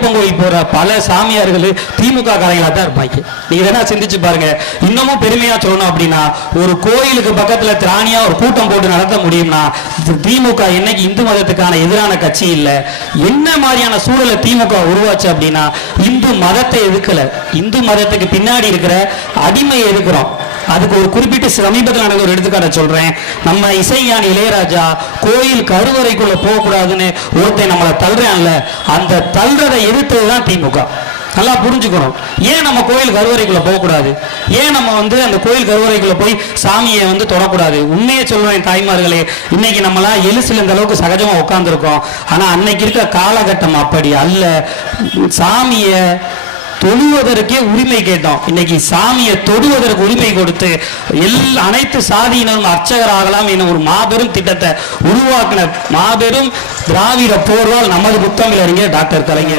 ஐயப்பன் கோயில் போற பல சாமியார்கள் திமுக காரங்களா தான் இருப்பாங்க. நீங்க என்ன சிந்திச்சு பாருங்க. இன்னமும் பெருமையா சொல்லணும் அப்படின்னா, ஒரு கோயிலுக்கு பக்கத்துல திராணியா ஒரு கூட்டம் போட்டு நடத்த முடியும்னா திமுக என்னைக்கு இந்து மதத்துக்கான எதிரான கட்சி இல்ல. என்ன மாதிரியான சூழலை திமுக உருவாச்சு அப்படின்னா, இந்து மதத்தை எதுக்கல, இந்து மதத்துக்கு பின்னாடி இருக்கிற அடிமை எதுக்குறோம். அதுக்கு ஒரு குறிப்பிட்ட சமீபத்தில் நடந்த ஒரு எடுத்துக்காட்ட சொல்றேன். நம்ம இசைஞானி இளையராஜா கோயில் கருவறைக்குள்ள போகக்கூடாதுன்னு ஒருத்தன் நம்மளை தள்ளுறான்ல, அந்த தள்ளுறதை எதிர்த்ததுதான் திமுக. நல்லா புரிஞ்சுக்கணும். ஏன் நம்ம கோயில் கருவறைக்குள்ள போகக்கூடாது, ஏன் நம்ம அந்த கோயில் கருவறைக்குள்ள போய் சாமியை தொடக்கூடாது. உண்மையை சொல்றேன் தாய்மார்களே, இன்னைக்கு நம்மளாம் எலிசில் இந்த அளவுக்கு சகஜமா உட்கார்ந்துருக்கோம். ஆனா அன்னைக்கு இருக்க காலகட்டம் அப்படி அல்ல. சாமியை தொழுவதற்கே உரிமை கேட்டோம். இன்னைக்கு சாமியை தொடுவதற்கு உரிமை கொடுத்து அனைத்து சாதியினரும் அர்ச்சகர் ஆகலாம் என ஒரு மாபெரும் திட்டத்தை உருவாக்கின மாபெரும் திராவிட போர்வால் நமது புத்தமிழறிஞர் டாக்டர் கலைஞர்.